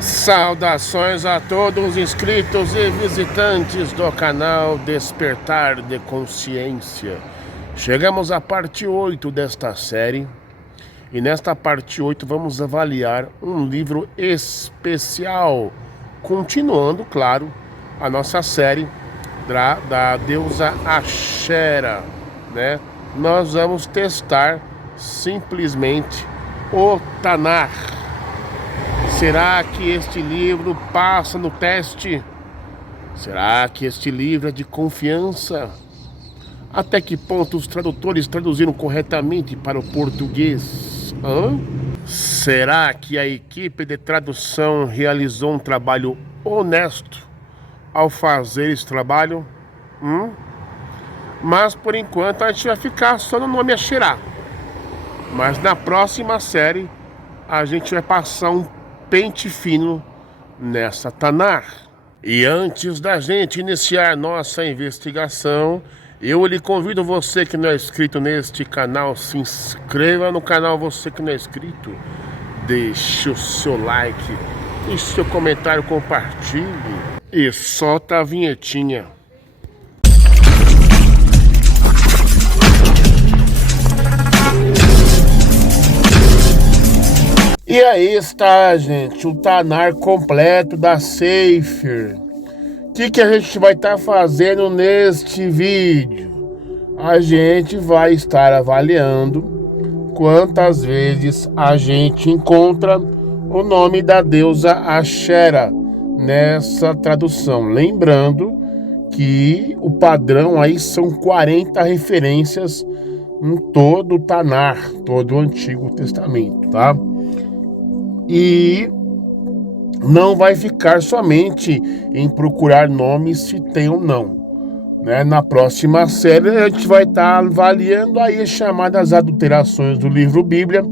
Saudações a todos os inscritos e visitantes do canal Despertar de Consciência. Chegamos à parte 8 desta série e nesta parte 8 vamos avaliar um livro especial, continuando, claro, a nossa série da deusa Ashera, né? Nós vamos testar simplesmente o Tanar. Será que este livro passa no teste? Será que este livro é de confiança? Até que ponto os tradutores traduziram corretamente para o português? Será que a equipe de tradução realizou um trabalho honesto ao fazer esse trabalho? Mas por enquanto a gente vai ficar só no nome Ashera. Mas na próxima série a gente vai passar um pente fino nessa Tanar. E antes da gente iniciar nossa investigação, eu lhe convido, você que não é inscrito neste canal, se inscreva no canal. Você que não é inscrito, deixe o seu like, deixe seu comentário, compartilhe e solta a vinhetinha. E aí está, gente, o Tanar completo da Sefer. O que a gente vai estar fazendo neste vídeo? A gente vai estar avaliando quantas vezes a gente encontra o nome da deusa Ashera nessa tradução. Lembrando que o padrão aí são 40 referências em todo o Tanar, todo o Antigo Testamento, tá? E não vai ficar somente em procurar nomes se tem ou não, né? Na próxima série a gente vai estar avaliando aí as chamadas adulterações do livro Bíblia,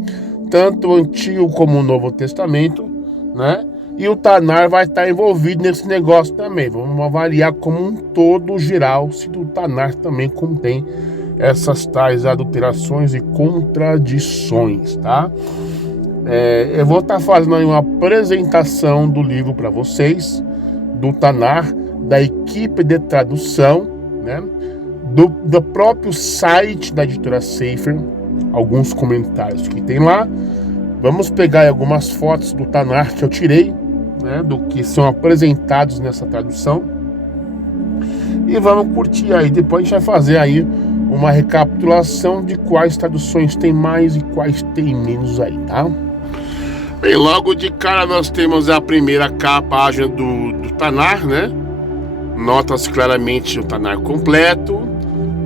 tanto o Antigo como o Novo Testamento, né? E o Tanar vai estar envolvido nesse negócio também. Vamos avaliar como um todo geral se o Tanar também contém essas tais adulterações e contradições, tá? Eu vou estar fazendo aí uma apresentação do livro para vocês, do Tanar, da equipe de tradução, né? Do próprio site da editora Sefer, alguns comentários que tem lá. Vamos pegar algumas fotos do Tanar que eu tirei, né? Do que são apresentados nessa tradução. E vamos curtir aí. Depois a gente vai fazer aí uma recapitulação de quais traduções tem mais e quais tem menos aí, tá? Bem, logo de cara nós temos a primeira página do Tanar, né? Notas claramente o Tanar completo,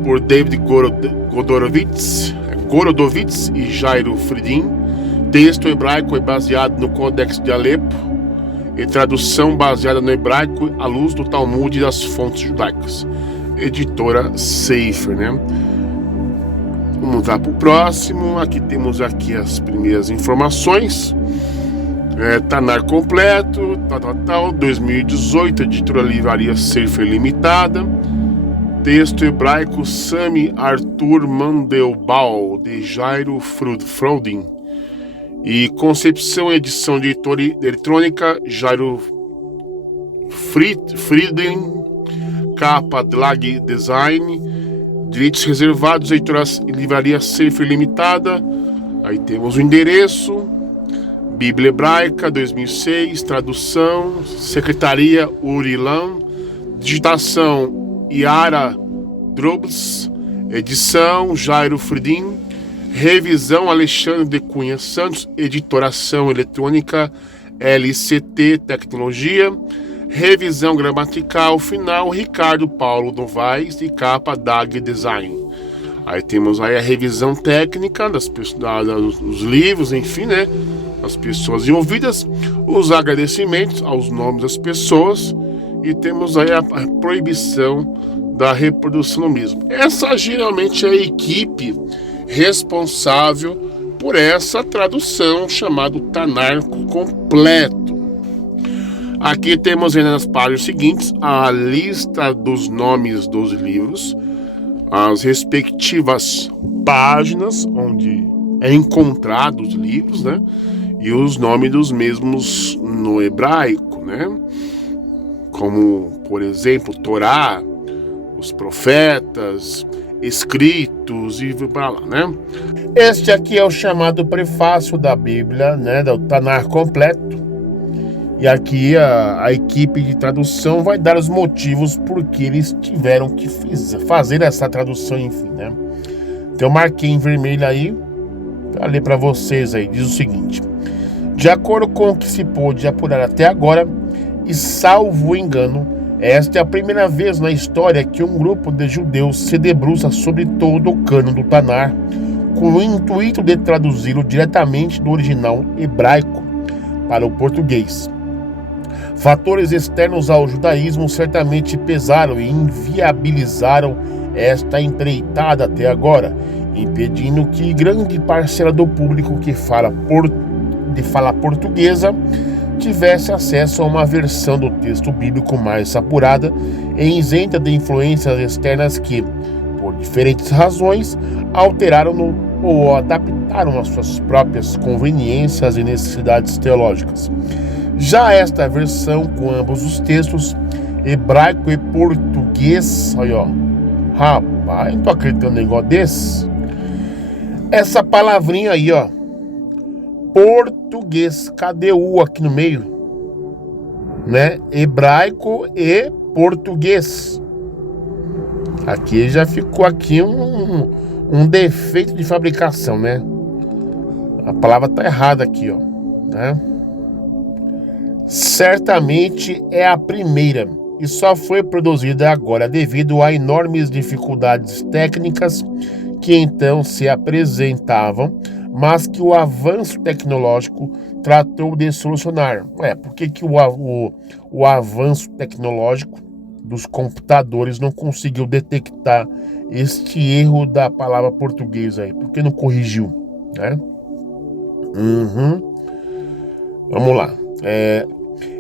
por David Gorodovitz e Jairo Fridin. Texto hebraico é baseado no Codex de Alepo e tradução baseada no hebraico à luz do Talmud e das fontes judaicas. Editora Sefer, né? Vamos lá para o próximo. Aqui temos as primeiras informações. Tanar completo, 2018, editora Livraria Sefer Limitada. Texto hebraico Sami Arthur Mandelbaum, de Jairo Frodin. E concepção e edição de editora eletrônica Jairo Frieden. Capa Dlag Design. Direitos reservados, editora Livraria Sefer Limitada. Aí temos o endereço. Bíblia Hebraica 2006, tradução Secretaria Urilam, digitação Yara Drobles, edição Jairo Fridin, revisão Alexandre de Cunha Santos, editoração eletrônica LCT Tecnologia, revisão gramatical final Ricardo Paulo Novaes e capa DAG Design. Aí temos aí a revisão técnica dos livros, enfim, né? As pessoas envolvidas, os agradecimentos aos nomes das pessoas e temos aí a proibição da reprodução do mesmo. Essa geralmente é a equipe responsável por essa tradução chamada Tanar completo. Aqui temos aí nas páginas seguintes a lista dos nomes dos livros, as respectivas páginas onde é encontrado os livros, né? e os nomes dos mesmos no hebraico, né? Como, por exemplo, Torá, os profetas, escritos e para lá, né? Este aqui é o chamado prefácio da Bíblia, né? Do Tanar completo. E aqui a equipe de tradução vai dar os motivos por que eles tiveram que fazer essa tradução, enfim, né? Então eu marquei em vermelho aí, para ler para vocês aí. Diz o seguinte: de acordo com o que se pôde apurar até agora, e salvo engano, esta é a primeira vez na história que um grupo de judeus se debruça sobre todo o cânon do Tanar, com o intuito de traduzi-lo diretamente do original hebraico para o português. Fatores externos ao judaísmo certamente pesaram e inviabilizaram esta empreitada até agora, impedindo que grande parcela do público que fala portuguesa tivesse acesso a uma versão do texto bíblico mais apurada e isenta de influências externas que, por diferentes razões, alteraram ou adaptaram às suas próprias conveniências e necessidades teológicas. Já esta versão, com ambos os textos, hebraico e português, aí ó, rapaz, não tô acreditando em negócio desse. Essa palavrinha aí, ó, português, cadê o aqui no meio? Né? Hebraico e português. Aqui já ficou aqui um defeito de fabricação, né? A palavra tá errada aqui, ó, né? Certamente é a primeira e só foi produzida agora devido a enormes dificuldades técnicas que então se apresentavam, mas que o avanço tecnológico tratou de solucionar. Por que o avanço tecnológico dos computadores não conseguiu detectar este erro da palavra portuguesa aí? Por que não corrigiu, né? Vamos lá.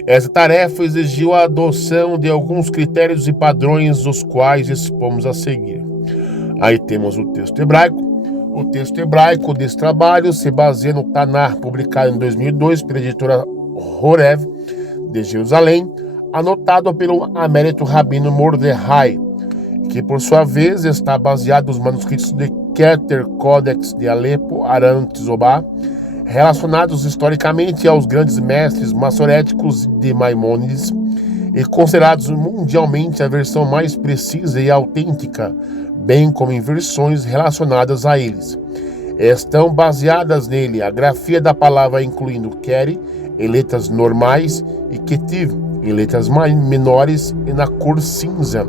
Essa tarefa exigiu a adoção de alguns critérios e padrões, os quais expomos a seguir. Aí temos o texto hebraico. O texto hebraico desse trabalho se baseia no Tanar, publicado em 2002 pela editora Horev, de Jerusalém, anotado pelo emérito Rabino Mordechai, que por sua vez está baseado nos manuscritos de Keter Codex de Alepo, Aram Tzobá, relacionados historicamente aos grandes mestres maçoréticos de Maimônides e considerados mundialmente a versão mais precisa e autêntica, bem como em versões relacionadas a eles. Estão baseadas nele a grafia da palavra incluindo Keri em letras normais e Ketiv em letras menores e na cor cinza,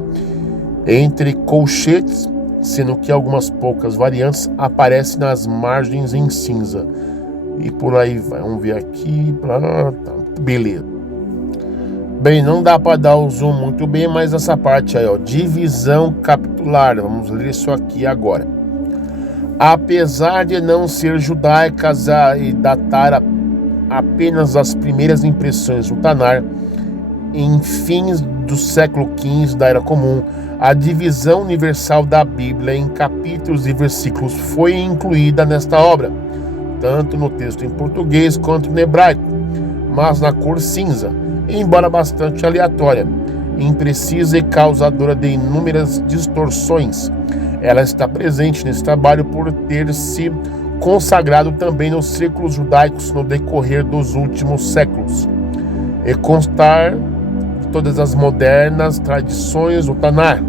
entre colchetes, sendo que algumas poucas variantes aparecem nas margens em cinza. E por aí vai. Vamos ver aqui. Beleza. Bem, não dá para dar o zoom muito bem, mas essa parte aí, ó, divisão capitular. Vamos ler isso aqui agora. Apesar de não ser judaicas e datar apenas as primeiras impressões do Tanar, em fins do século XV da Era Comum, a divisão universal da Bíblia em capítulos e versículos foi incluída nesta obra, tanto no texto em português quanto no hebraico, mas na cor cinza, embora bastante aleatória, imprecisa e causadora de inúmeras distorções. Ela está presente nesse trabalho por ter se consagrado também nos círculos judaicos no decorrer dos últimos séculos, e constar de todas as modernas tradições do Tanar.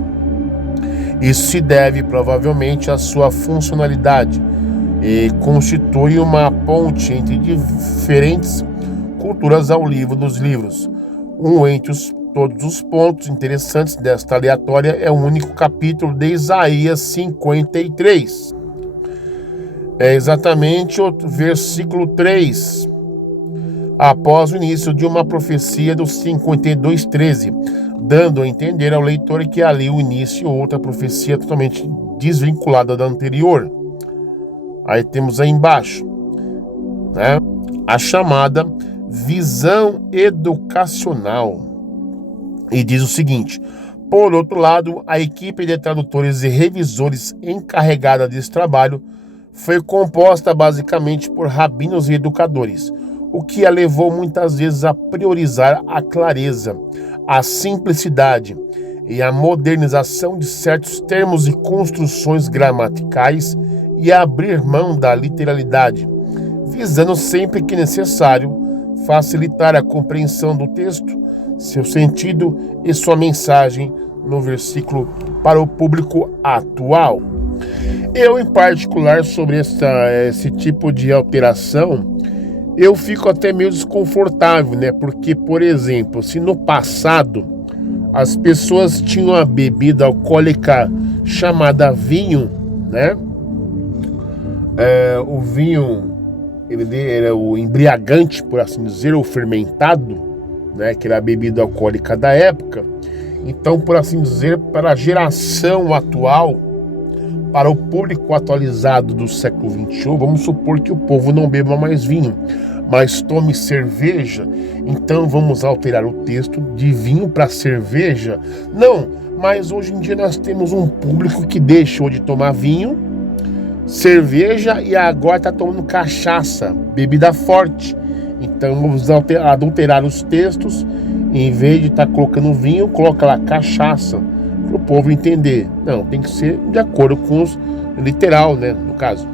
Isso se deve provavelmente à sua funcionalidade e constitui uma ponte entre diferentes culturas ao livro dos livros. Entre todos os pontos interessantes desta aleatória é o único capítulo de Isaías 53. É exatamente o versículo 3, após o início de uma profecia do 52:13, dando a entender ao leitor que ali o início outra profecia totalmente desvinculada da anterior. Aí temos aí embaixo, né, a chamada visão educacional. E diz o seguinte: por outro lado, a equipe de tradutores e revisores encarregada desse trabalho foi composta basicamente por rabinos e educadores, o que a levou muitas vezes a priorizar a clareza, a simplicidade e a modernização de certos termos e construções gramaticais e a abrir mão da literalidade, visando sempre que necessário facilitar a compreensão do texto, seu sentido e sua mensagem no versículo para o público atual. Eu, em particular, sobre esse tipo de alteração, eu fico até meio desconfortável, né? Porque, por exemplo, se no passado as pessoas tinham a bebida alcoólica chamada vinho, né? O vinho, ele era o embriagante, por assim dizer, o fermentado, né? Que era a bebida alcoólica da época. Então, por assim dizer, para a geração atual, para o público atualizado do século XXI, vamos supor que o povo não beba mais vinho, mas tome cerveja. Então vamos alterar o texto de vinho para cerveja? Não, mas hoje em dia nós temos um público que deixou de tomar vinho, cerveja e agora está tomando cachaça, bebida forte. Então vamos adulterar os textos. Em vez de estar colocando vinho, coloca lá cachaça, para o povo entender. Não, tem que ser de acordo com os literal, né, no caso.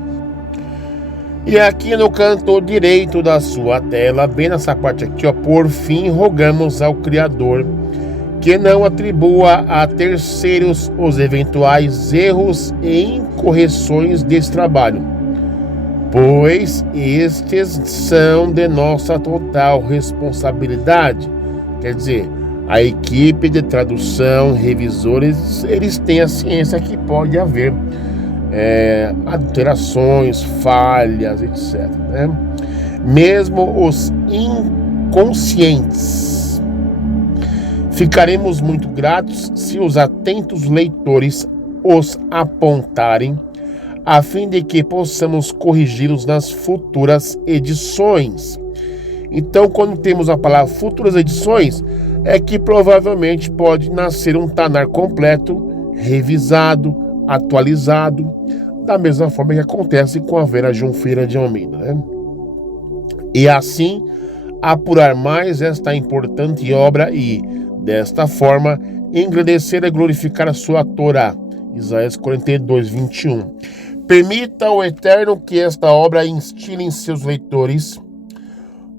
E aqui no canto direito da sua tela, bem nessa parte aqui, ó, por fim, rogamos ao Criador que não atribua a terceiros os eventuais erros e incorreções desse trabalho, pois estes são de nossa total responsabilidade. Quer dizer, a equipe de tradução, revisores, eles têm a ciência que pode haver adulterações, falhas, etc. Né? Mesmo os inconscientes. Ficaremos muito gratos se os atentos leitores os apontarem, a fim de que possamos corrigi-los nas futuras edições. Então, quando temos a palavra futuras edições, é que provavelmente pode nascer um Tanar completo, revisado, atualizado, da mesma forma que acontece com a Vera João Ferreira de Almeida, né? E assim, apurar mais esta importante obra e, desta forma, engrandecer e glorificar a sua Torá. Isaías 42, 21. Permita ao Eterno que esta obra instile em seus leitores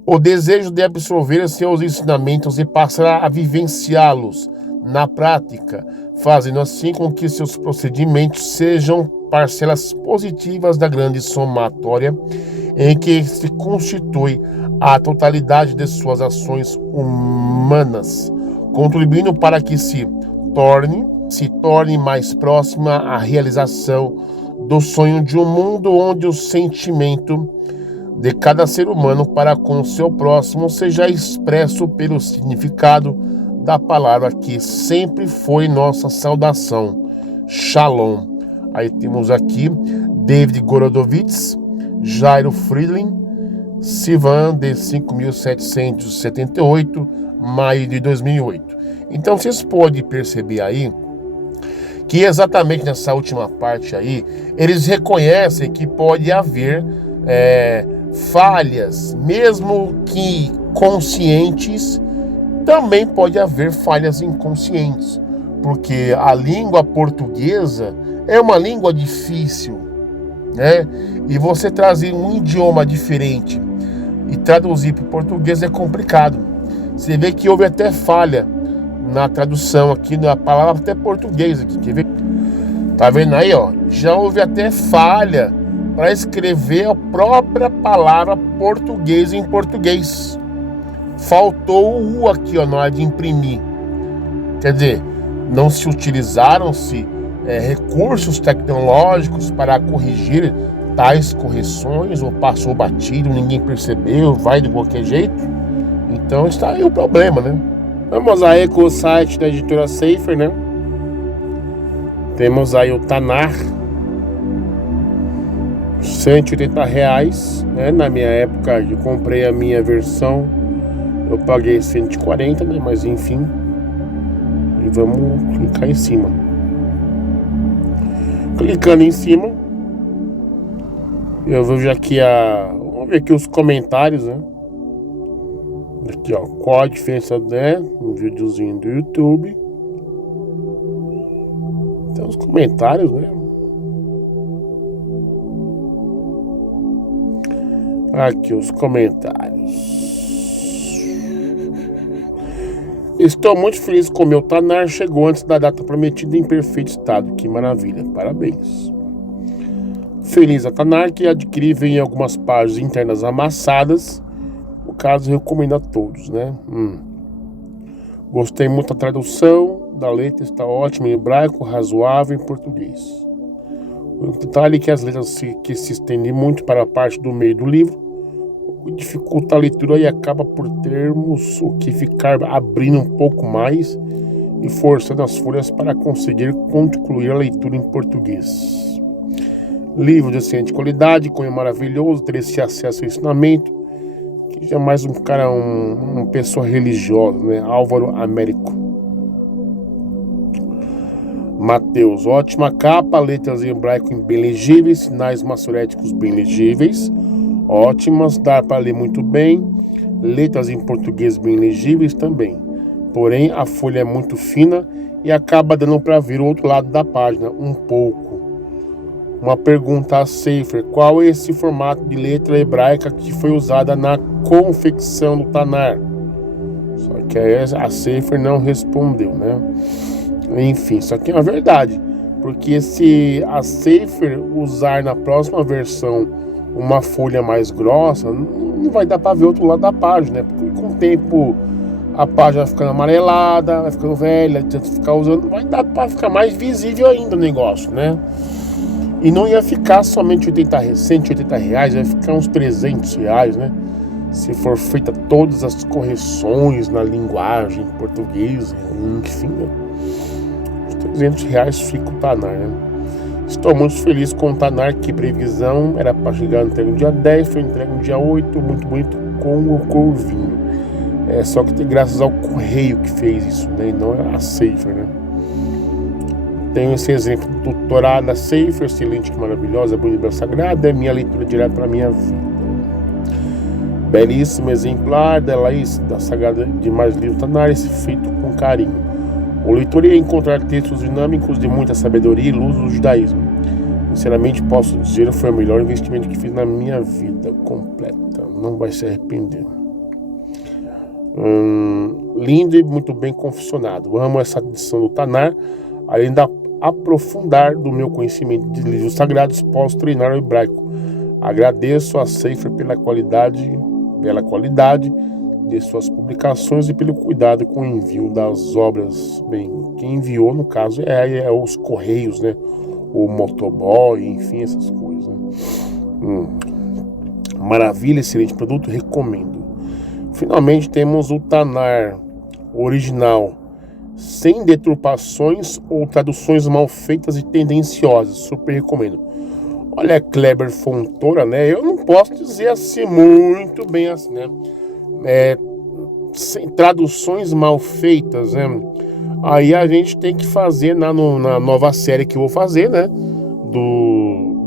o desejo de absorver seus ensinamentos e passar a vivenciá-los na prática, fazendo assim com que seus procedimentos sejam parcelas positivas da grande somatória em que se constitui a totalidade de suas ações humanas, contribuindo para que se torne mais próxima à realização do sonho de um mundo onde o sentimento de cada ser humano para com o seu próximo seja expresso pelo significado da palavra que sempre foi nossa saudação, Shalom. Aí temos aqui David Gorodovitz, Jairo Friedlin, Sivan de 5.778, maio de 2008. Então vocês podem perceber aí que exatamente nessa última parte aí, eles reconhecem que pode haver falhas, mesmo que conscientes, também pode haver falhas inconscientes, porque a língua portuguesa é uma língua difícil, né? E você trazer um idioma diferente e traduzir para o português é complicado. Você vê que houve até falha na tradução aqui da palavra até português aqui, quer ver? Tá vendo aí, ó? Já houve até falha para escrever a própria palavra português em português. Faltou o U aqui, ó, na hora de imprimir. Quer dizer, não se utilizaram-se recursos tecnológicos para corrigir tais correções, ou passou batido, ninguém percebeu, vai de qualquer jeito. Então está aí o problema, né? Vamos aí com o site da editora Sefer, né? Temos aí o Tanar, R$180, né? Na minha época eu comprei a minha versão, eu paguei 140, né? Mas enfim, e vamos clicar em cima. Clicando em cima, eu vejo aqui vamos ver aqui os comentários, né? Aqui, ó, qual a diferença, né? Um videozinho do YouTube. Tem os comentários, né? Aqui os comentários. Estou muito feliz com o meu Tanar. Chegou antes da data prometida em perfeito estado. Que maravilha. Parabéns. Feliz a Tanar que adquiri vem em algumas páginas internas amassadas. No caso, recomendo a todos, né? Gostei muito da tradução da letra. Está ótima em hebraico, razoável em português. O detalhe é que as letras que se estendem muito para a parte do meio do livro dificulta a leitura e acaba por termos o que ficar abrindo um pouco mais e forçando as folhas para conseguir concluir a leitura em português. Livro de excelente qualidade, cunho maravilhoso, ter esse acesso ao ensinamento, que jamais um cara, uma pessoa religiosa, né? Álvaro Américo. Mateus, ótima capa, letras em hebraico bem legíveis, sinais maçoréticos bem legíveis, ótimas, dá para ler muito bem, letras em português bem legíveis também. Porém, a folha é muito fina e acaba dando para ver o outro lado da página, um pouco. Uma pergunta a Sefer: qual é esse formato de letra hebraica que foi usada na confecção do Tanar? Só que a Sefer não respondeu, né? Enfim, isso aqui é uma verdade, porque se a Sefer usar na próxima versão uma folha mais grossa, não vai dar para ver o outro lado da página, né? Porque com o tempo a página vai ficando amarelada, vai ficando velha, adianta ficar usando, vai dar para ficar mais visível ainda o negócio, né? E não ia ficar somente 180 reais, vai ficar uns 300 reais, né? Se for feita todas as correções na linguagem portuguesa, enfim, né? Uns 300 reais fica o Tanar, né? Estou muito feliz com o Tanar, que previsão era para chegar no entrega no dia 10, foi entregue no dia 8, muito bonito, com o corvinho. Só que graças ao correio que fez isso, né? E não a Sefer, né? Tenho esse exemplo do Torá da Sefer, excelente, maravilhosa, bonita, sagrada, é minha leitura direta para a minha vida. Belíssimo exemplar da Laís, da Sagrada de Mais Livro Tanar, feito com carinho. O leitor ia encontrar textos dinâmicos de muita sabedoria e luz do judaísmo. Sinceramente, posso dizer que foi o melhor investimento que fiz na minha vida completa. Não vai se arrepender. Lindo e muito bem confeccionado. Amo essa edição do Tanar. Além de aprofundar do meu conhecimento de livros sagrados, posso treinar o hebraico. Agradeço a Sefer pela qualidade de suas publicações e pelo cuidado com o envio das obras. Bem, quem enviou, no caso, é os Correios, né? O motoboy, enfim, essas coisas, né? Maravilha, excelente produto, recomendo. Finalmente temos o Tanar original, sem deturpações ou traduções mal feitas e tendenciosas. Super recomendo. Olha, Kleber Fontoura, né? Eu não posso dizer assim muito bem assim, né? Sem traduções mal feitas, né? Aí a gente tem que fazer na nova série que eu vou fazer, né?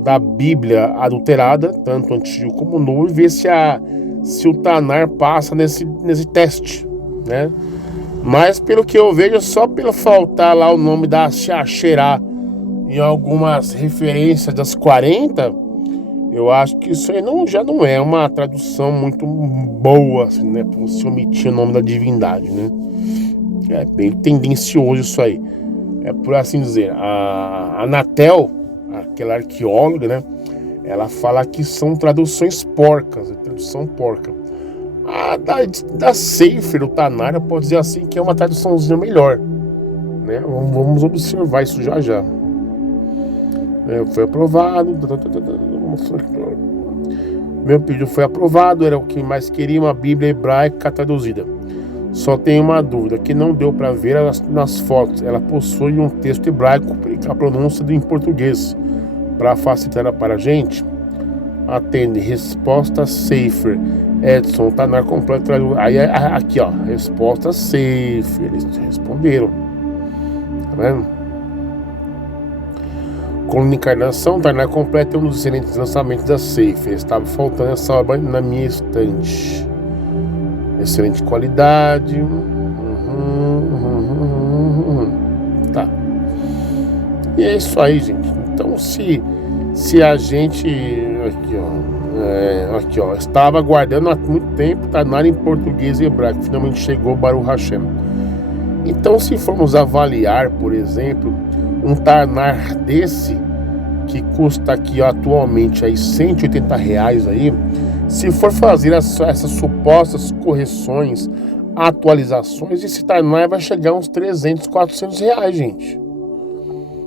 Da Bíblia adulterada, tanto antigo como novo, e ver se o Tanar passa nesse teste, né? Mas pelo que eu vejo, só pelo faltar lá o nome da Xaxerá em algumas referências das 40, eu acho que isso aí já não é uma tradução muito boa, assim, né? Pra você omitir o nome da divindade, né? É bem tendencioso isso aí. É por assim dizer. A Anatel, aquela arqueóloga, né? Ela fala que são traduções porcas, tradução porca. A da Sefer, o Tanar, pode dizer assim que é uma traduçãozinha melhor, né? Vamos observar isso já. Foi aprovado. Meu pedido foi aprovado, era o que mais queria, uma Bíblia hebraica traduzida. Só tem uma dúvida, que não deu para ver nas fotos. Ela possui um texto hebraico e a pronúncia em português. Para facilitar para a gente, atende resposta Sefer. Edson, Tanar completo. Aí aqui, ó, resposta Sefer. Eles responderam. Tá vendo? Com encarnação, Tanar completo é um dos excelentes lançamentos da Sefer. Estava faltando essa obra na minha estante. excelente qualidade. Tá. E é isso aí, gente. Então, se a gente aqui, ó, estava aguardando há muito tempo Tanar em português e hebraico, finalmente chegou Baruch Hashem. Então, se formos avaliar, por exemplo, um Tanar desse, que custa aqui atualmente aí R$180 aí, se for fazer essas supostas correções, atualizações, esse Tanar vai chegar a uns R$300, R$400, gente.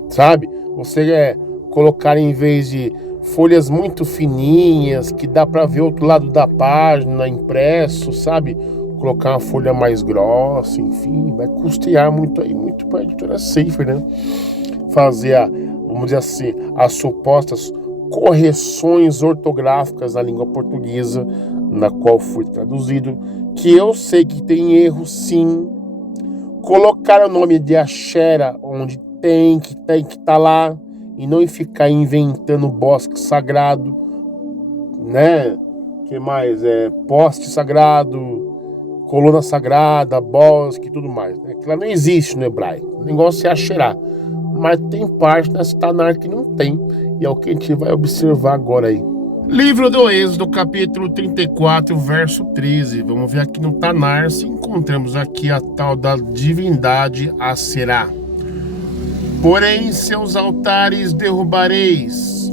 Sabe? Você colocar, em vez de folhas muito fininhas, que dá para ver o outro lado da página impresso, sabe? Colocar uma folha mais grossa, enfim, vai custear muito aí, muito para a editora Sefer, né? Fazer vamos dizer assim, as supostas correções ortográficas da língua portuguesa, na qual foi traduzido, que eu sei que tem erro sim. Colocar o nome de Ashera onde tem que estar lá, e não ficar inventando bosque sagrado, né? Que mais? Poste sagrado, coluna sagrada, bosque e tudo mais. Aquilo não existe no hebraico. O negócio é Asherá. Mas tem parte nessa Tanar que não tem. E é o que a gente vai observar agora aí. Livro do Êxodo, capítulo 34, verso 13. Vamos ver aqui no Tanar se encontramos aqui a tal da divindade Asherá. Porém, seus altares derrubareis,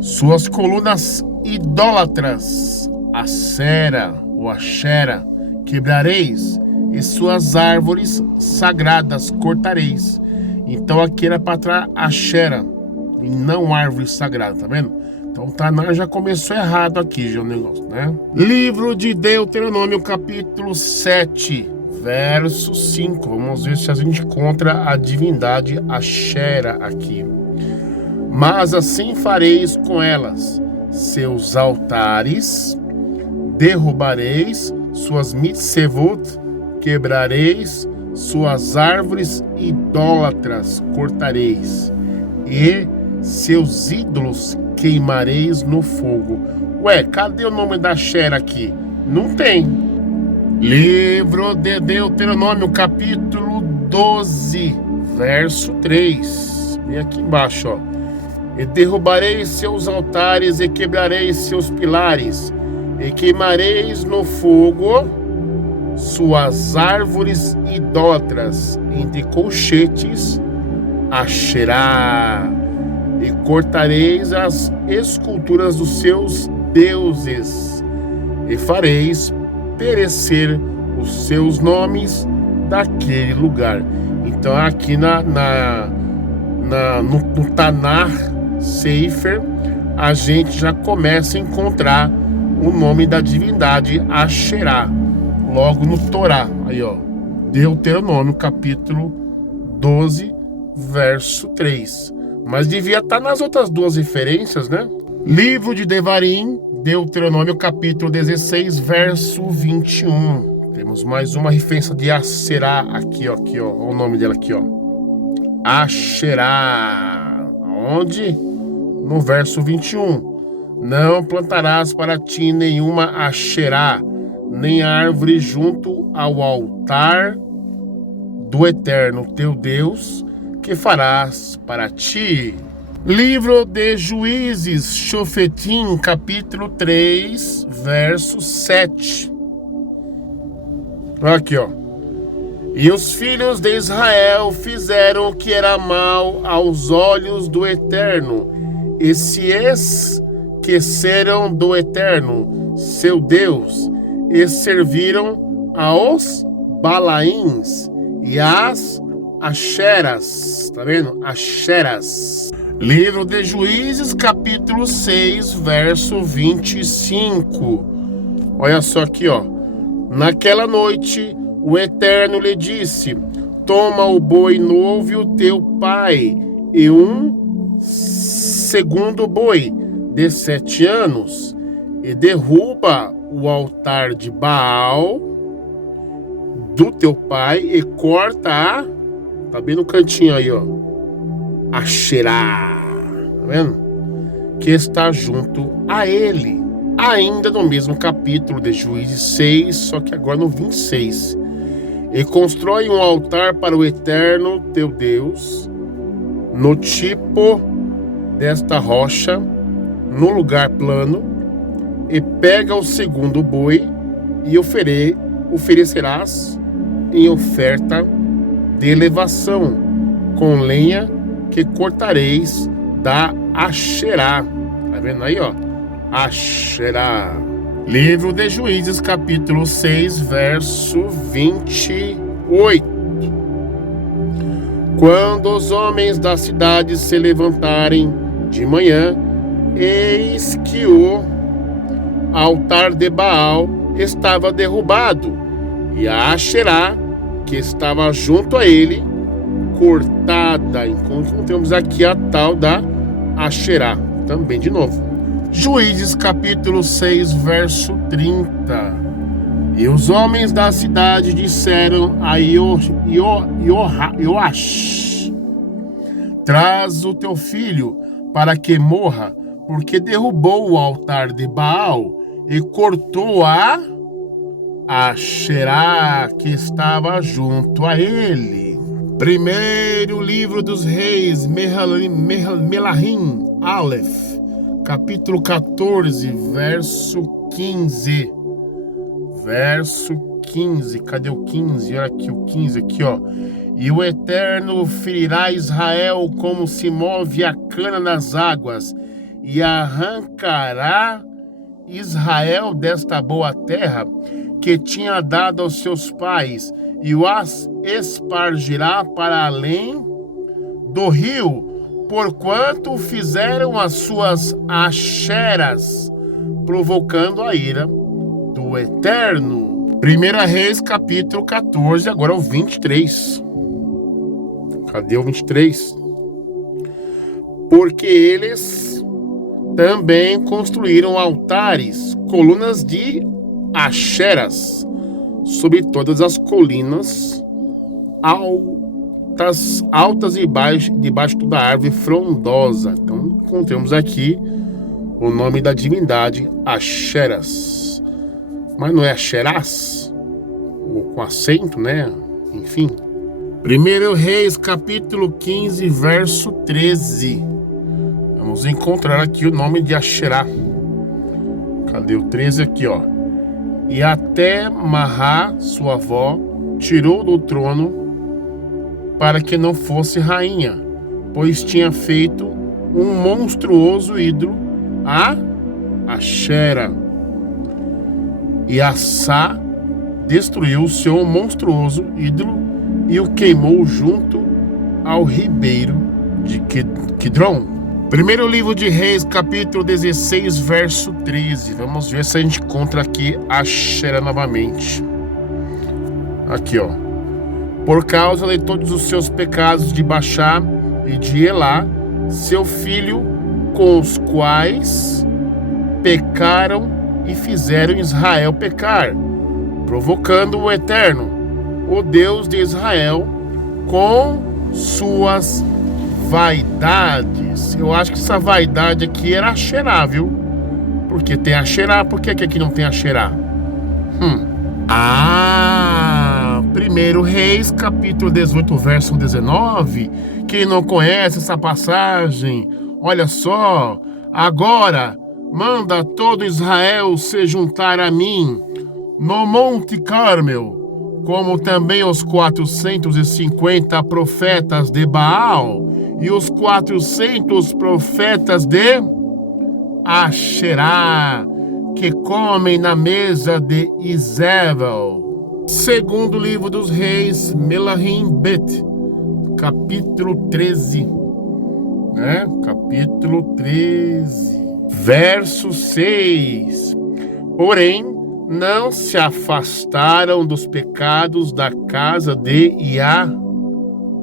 suas colunas idólatras, Asera ou Ashera, quebrareis, e suas árvores sagradas cortareis. Então aqui era para trás Ashera, e não árvore sagrada, tá vendo? Então o Tanar já começou errado aqui, já o negócio, né? Livro de Deuteronômio, capítulo 7. Verso 5, vamos ver se a gente encontra a divindade Ashera aqui. Mas assim fareis com elas, seus altares, derrubareis suas mitzvot, quebrareis suas árvores idólatras, cortareis, e seus ídolos queimareis no fogo. Ué, cadê o nome da Ashera aqui? Não tem. Livro de Deuteronômio, capítulo 12, verso 3. Vem aqui embaixo, ó. E derrubareis seus altares e quebrareis seus pilares, e queimareis no fogo suas árvores idólatras entre colchetes, Asherá, e cortareis as esculturas dos seus deuses, e fareis perecer os seus nomes daquele lugar. Então aqui no Tanar Sefer a gente já começa a encontrar o nome da divindade Asherá, logo no Torá. Aí ó, Deuteronômio capítulo 12 verso 3. Mas devia estar nas outras duas referências, né? Livro de Devarim, Deuteronômio capítulo 16, verso 21. Temos mais uma referência de Asherá aqui, ó. Olha o nome dela aqui, ó. Asherá. Onde? No verso 21. Não plantarás para ti nenhuma Asherá, nem árvore junto ao altar do Eterno teu Deus, que farás para ti. Livro de Juízes, Shofetim, capítulo 3, verso 7. Aqui, ó. E os filhos de Israel fizeram o que era mal aos olhos do Eterno, e se esqueceram do Eterno, seu Deus, e serviram aos Balaíns e às Asheras. Tá vendo? Asheras. Livro de Juízes, capítulo 6, verso 25. Olha só aqui, ó. Naquela noite, o Eterno lhe disse: toma o boi novo o teu pai, e um segundo boi de 7 anos, e derruba o altar de Baal do teu pai, e corta tá bem no cantinho aí, ó, Asherá, tá vendo? Que está junto a ele. ainda no mesmo capítulo de Juízes 6, só que agora no 26. E constrói um altar para o Eterno teu Deus, no tipo desta rocha, no lugar plano, e pega o segundo boi e oferecerás em oferta de elevação, com lenha que cortareis da Asherá. Tá vendo aí, ó? Asherá. Livro de Juízes, capítulo 6, verso 28. Quando os homens da cidade se levantarem de manhã, eis que o altar de Baal estava derrubado, e a Asherá, que estava junto a ele, cortada. Encontramos aqui a tal da Asherá, também de novo. Juízes capítulo 6, verso 30. E os homens da cidade disseram a Ioás: traz o teu filho para que morra, porque derrubou o altar de Baal e cortou a Asherá que estava junto a ele. Primeiro livro dos reis, Melahim, Aleph, capítulo 14, verso 15. Verso 15, cadê o 15? Olha aqui o 15 aqui, ó. E o Eterno ferirá Israel como se move a cana nas águas, e arrancará Israel desta boa terra que tinha dado aos seus pais, e o espargirá para além do rio, porquanto fizeram as suas acheras, provocando a ira do Eterno. 1 Reis, capítulo 14, agora o 23. Cadê o 23? Porque eles também construíram altares, colunas de acheras, sobre todas as colinas altas e debaixo da árvore frondosa. Então encontramos aqui o nome da divindade Acheras, mas não é Acheras, ou com acento, né? Enfim. 1 Reis, capítulo 15, verso 13. Vamos encontrar aqui o nome de Asherá. Cadê o 13 aqui, ó? E até Mahá, sua avó, tirou do trono para que não fosse rainha, pois tinha feito um monstruoso ídolo, a Ashera. E Assá destruiu o seu monstruoso ídolo e o queimou junto ao ribeiro de Quidron. Primeiro livro de Reis, capítulo 16, verso 13. Vamos ver se a gente encontra aqui Ashera novamente. Aqui, ó. Por causa de todos os seus pecados de Baxá e de Elá, seu filho, com os quais pecaram e fizeram Israel pecar, provocando o Eterno, o Deus de Israel, com suas vaidades. Eu acho que essa vaidade aqui era Asherá, viu? Porque tem Asherá, por que aqui não tem Asherá? 1 Reis, capítulo 18, verso 19. Quem não conhece essa passagem, olha só. Agora, manda todo Israel se juntar a mim no Monte Carmel, como também os 450 profetas de Baal e os 400 profetas de Asherá, que comem na mesa de Izebel. Segundo livro dos reis, Melahim Bet, capítulo 13, né? Capítulo 13, verso 6. Porém, não se afastaram dos pecados da casa de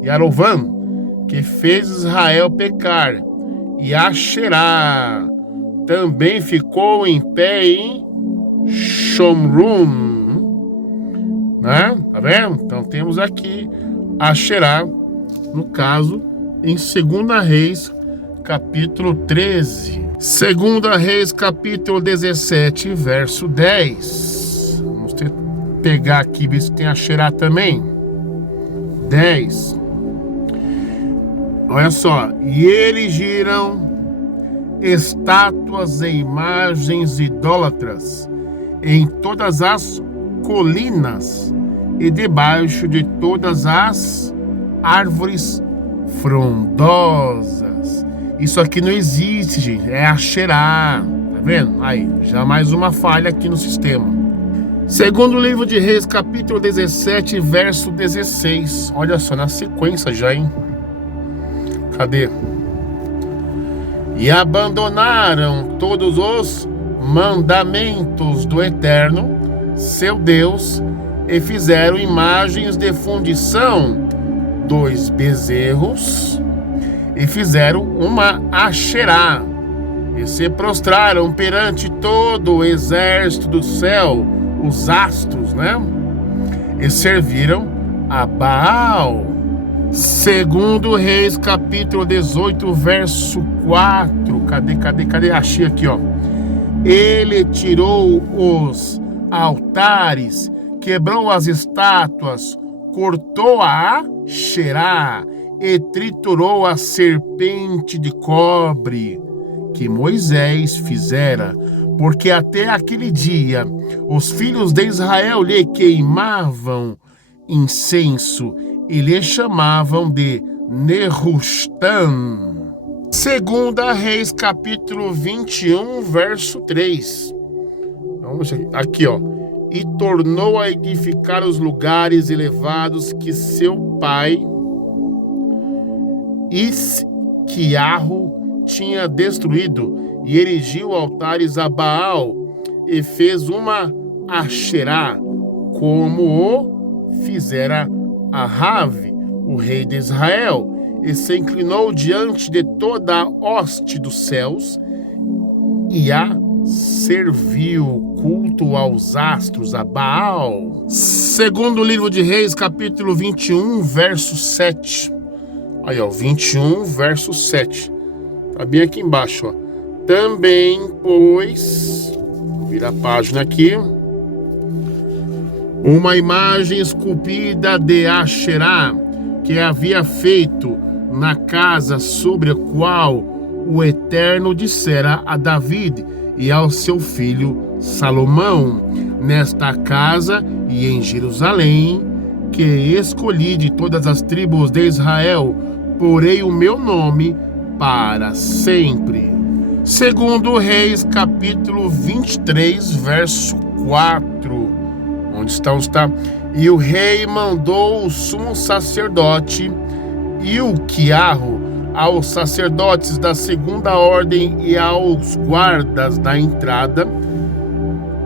Yarovam, que fez Israel pecar, e Asherá também ficou em pé em Shomrum, né? Tá vendo? Então temos aqui Asherá, no caso, em 2 Reis, capítulo 13. Segunda Reis, capítulo 17, verso 10. Vamos pegar aqui, ver se tem Axerá também. 10. Olha só. E erigiram estátuas e imagens idólatras em todas as colinas e debaixo de todas as árvores frondosas. Isso aqui não existe, gente. É Axerá. Tá vendo? Aí, já mais uma falha aqui no sistema. Segundo livro de Reis, capítulo 17, verso 16. Olha só, na sequência já, hein? Cadê? E abandonaram todos os mandamentos do Eterno, seu Deus, e fizeram imagens de fundição, 2 bezerros, e fizeram uma Axerá, e se prostraram perante todo o exército do céu, os astros, né? E serviram a Baal. Segundo Reis, capítulo 18, verso 4. Cadê? Achei aqui, ó. Ele tirou os altares, quebrou as estátuas, cortou a Axerá e triturou a serpente de cobre que Moisés fizera, porque até aquele dia os filhos de Israel lhe queimavam incenso e lhe chamavam de Nehushtan. Segunda Reis, capítulo 21, verso 3. Vamos aqui, ó. E tornou a edificar os lugares elevados que seu pai Isquiarro tinha destruído, e erigiu altares a Baal, e fez uma Axerá, como o fizera Ahav, o rei de Israel, e se inclinou diante de toda a hoste dos céus, e a serviu culto aos astros, a Baal. Segundo livro de Reis, capítulo 21, verso 7. Aí, ó, 21, verso 7. Tá bem aqui embaixo, ó. Também, pois, vira a página aqui, uma imagem esculpida de Axerá, que havia feito na casa sobre a qual o Eterno dissera a David e ao seu filho Salomão: nesta casa e em Jerusalém, que escolhi de todas as tribos de Israel, porei o meu nome para sempre. Segundo Reis, capítulo 23, verso 4. Onde está? E o rei mandou o sumo sacerdote Ilquiarro aos sacerdotes da segunda ordem e aos guardas da entrada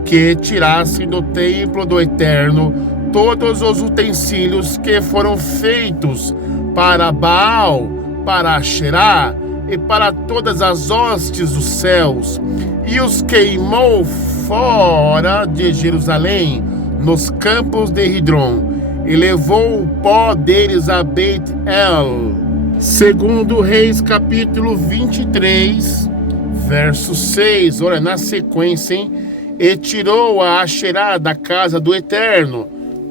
que tirassem do templo do Eterno todos os utensílios que foram feitos para Baal, para Axerá e para todas as hostes dos céus, e os queimou fora de Jerusalém, nos campos de Ridron, e levou o pó deles a Beit-El. Segundo Reis, capítulo 23, verso 6. Olha, na sequência, hein? E tirou a Axerá da casa do Eterno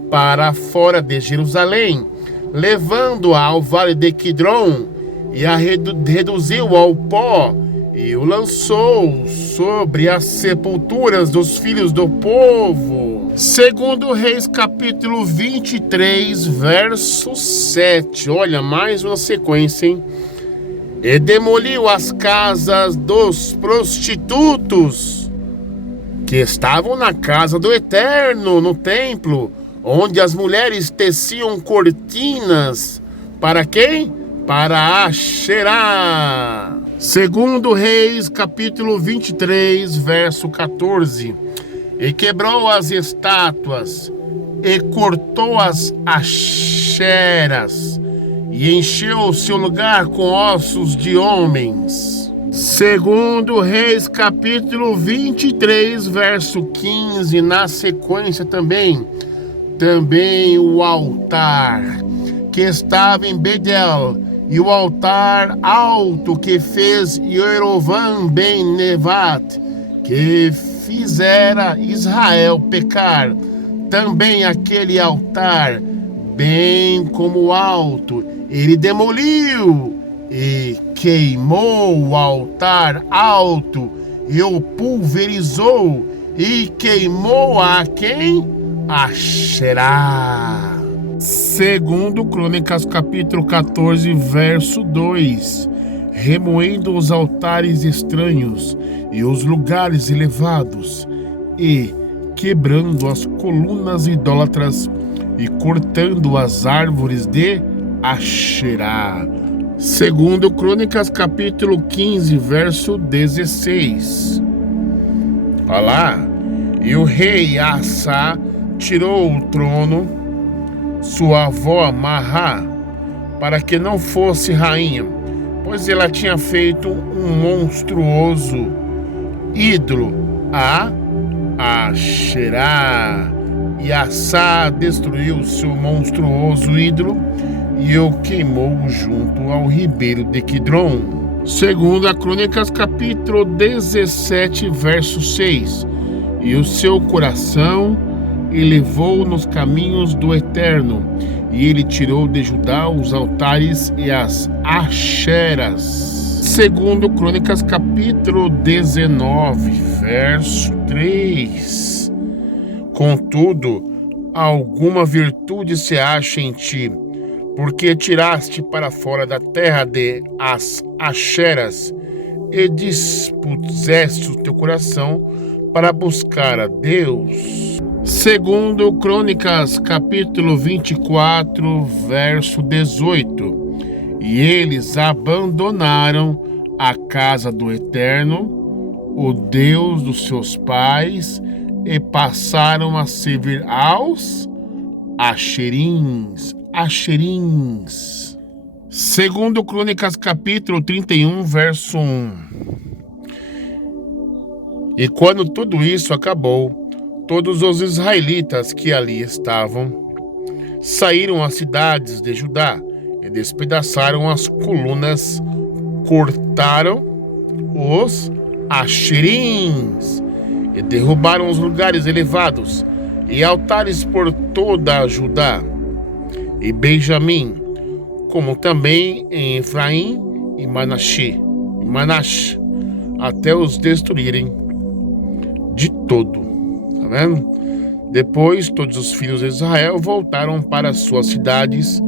para fora de Jerusalém, levando-a ao vale de Quidron, e a reduziu ao pó, e o lançou sobre as sepulturas dos filhos do povo. Segundo Reis, capítulo 23, verso 7. Olha, mais uma sequência, hein? E demoliu as casas dos prostitutos que estavam na casa do Eterno, no templo, onde as mulheres teciam cortinas. Para quem? Para Axerá. Segundo Reis, capítulo 23, verso 14. E quebrou as estátuas, e cortou as Axeras, e encheu o seu lugar com ossos de homens. Segundo Reis, capítulo 23, verso 15, na sequência também o altar que estava em Bedel, e o altar alto que fez Jerovam ben Nevat, que fizera Israel pecar, também aquele altar, bem como alto, ele demoliu e queimou o altar alto, e o pulverizou, e queimou a quem? Asherá. Segundo Crônicas, capítulo 14, verso 2. Remoendo os altares estranhos e os lugares elevados, e quebrando as colunas idólatras, e cortando as árvores de Asherá. Segundo Crônicas, capítulo 15, verso 16. Olha lá. E o rei Asa tirou o trono, sua avó Mahá, para que não fosse rainha, pois ela tinha feito um monstruoso ídolo a Asherá. E Asa destruiu seu monstruoso ídolo e o queimou junto ao ribeiro de Quidron. Segunda Crônicas, capítulo 17, verso 6. E o seu coração elevou nos caminhos do Eterno, e ele tirou de Judá os altares e as Asheras. Segundo Crônicas, capítulo 19, verso 3. Contudo, alguma virtude se acha em ti, porque tiraste para fora da terra de as Asheras, e dispuseste o teu coração para buscar a Deus. Segundo Crônicas, capítulo 24, verso 18. E eles abandonaram a casa do Eterno, o Deus dos seus pais, e passaram a servir aos Asherins. Segundo Crônicas, capítulo 31, verso 1. E quando tudo isso acabou, todos os israelitas que ali estavam saíram às cidades de Judá e despedaçaram as colunas, cortaram os Asherins e derrubaram os lugares elevados e altares por toda a Judá e Benjamim, como também em Efraim e Manassés, até os destruírem de todo. Tá vendo? Depois todos os filhos de Israel voltaram para suas cidades,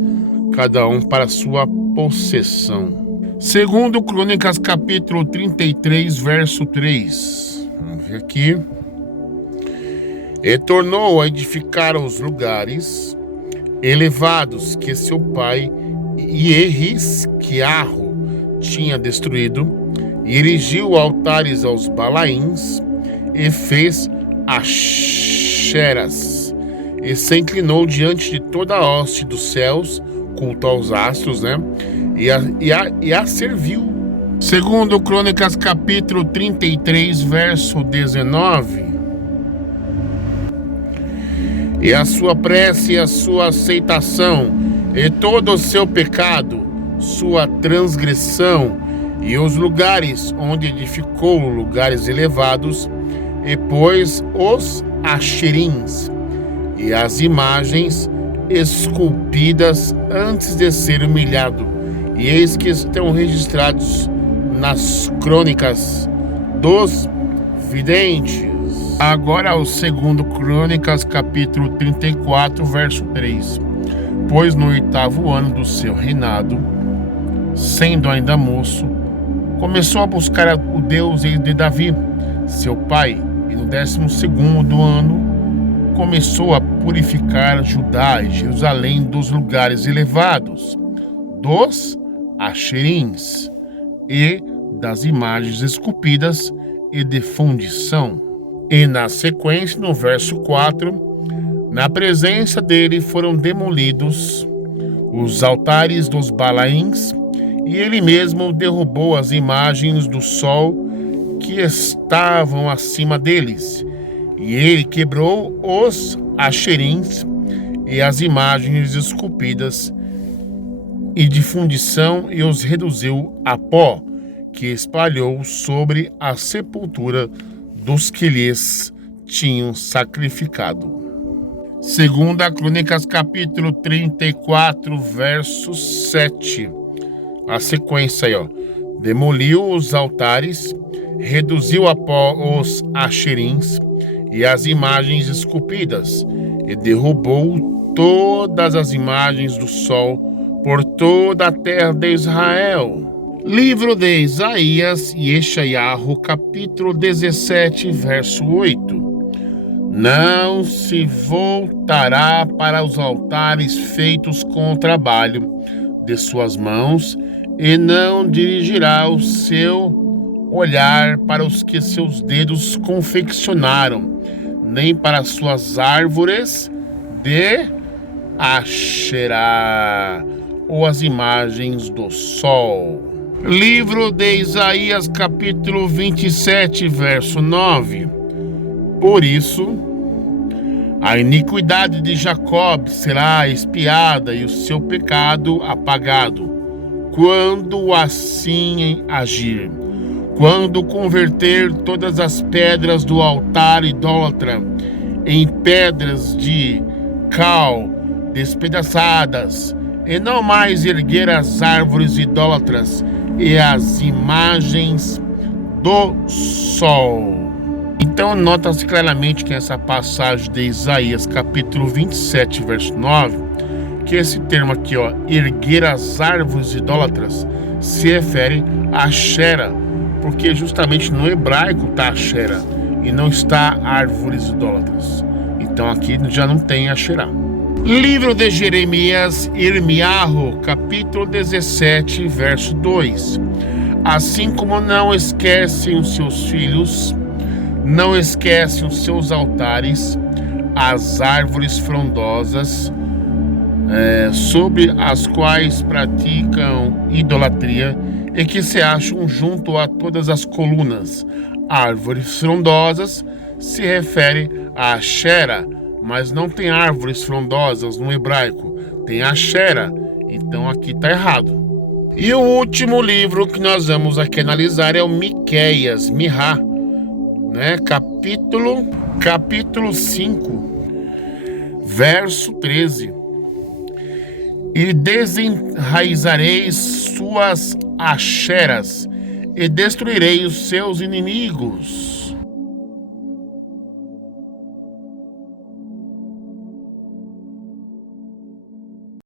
cada um para sua possessão. Segundo Crônicas, capítulo 33, verso 3. Vamos ver aqui. E tornou a edificar os lugares elevados que seu pai Ierrisquiarro tinha destruído, e erigiu altares aos Balaíns, e fez Asheras, e se inclinou diante de toda a hoste dos céus, culto aos astros, né? E a serviu. Segundo Crônicas, capítulo 33, verso 19. E a sua prece e a sua aceitação, e todo o seu pecado, sua transgressão, e os lugares onde edificou lugares elevados, e pôs os Asherins, e as imagens esculpidas antes de ser humilhado, e eis que estão registrados nas crônicas dos videntes. Agora o segundo Crônicas, capítulo 34, verso 3. Pois no 8º ano do seu reinado, sendo ainda moço, começou a buscar o Deus de Davi, seu pai, e no 12º ano começou a purificar Judá e Jerusalém dos lugares elevados, dos Asherins e das imagens esculpidas e de fundição. E na sequência, no verso 4, na presença dele foram demolidos os altares dos Balaíns, e ele mesmo derrubou as imagens do sol que estavam acima deles, e ele quebrou os Asherins e as imagens esculpidas e de fundição, e os reduziu a pó, que espalhou sobre a sepultura dos que lhes tinham sacrificado. Segunda Crônicas, capítulo 34, verso 7. A sequência aí, ó. Demoliu os altares, reduziu a pó os axerins e as imagens esculpidas, e derrubou todas as imagens do sol por toda a terra de Israel. Livro de Isaías e Yeshayahu, capítulo 17, verso 8. Não se voltará para os altares feitos com o trabalho de suas mãos, e não dirigirá o seu olhar para os que seus dedos confeccionaram, nem para suas árvores de Asherá, ou as imagens do sol. Livro de Isaías, capítulo 27, verso 9. Por isso, a iniquidade de Jacob será expiada e o seu pecado apagado, quando assim agir, quando converter todas as pedras do altar idólatra em pedras de cal despedaçadas, e não mais erguer as árvores idólatras e as imagens do sol. Então nota-se claramente que essa passagem de Isaías, capítulo 27, verso 9, que esse termo aqui, ó, erguer as árvores idólatras, se refere a Ashera, porque justamente no hebraico está Ashera e não está árvores idólatras. Então aqui já não tem Asherá. Livro de Jeremias, Irmiarro, capítulo 17, verso 2. Assim como não esquecem os seus filhos, não esquecem os seus altares, as árvores frondosas, sobre as quais praticam idolatria, e que se acham junto a todas as colunas. Árvores frondosas se refere a Ashera, mas não tem árvores frondosas no hebraico, tem Ashera, então aqui está errado. E o último livro que nós vamos aqui analisar é o Miqueias, Mirá, né? Capítulo 5, verso 13. E desenraizareis suas Asheras, e destruirei os seus inimigos.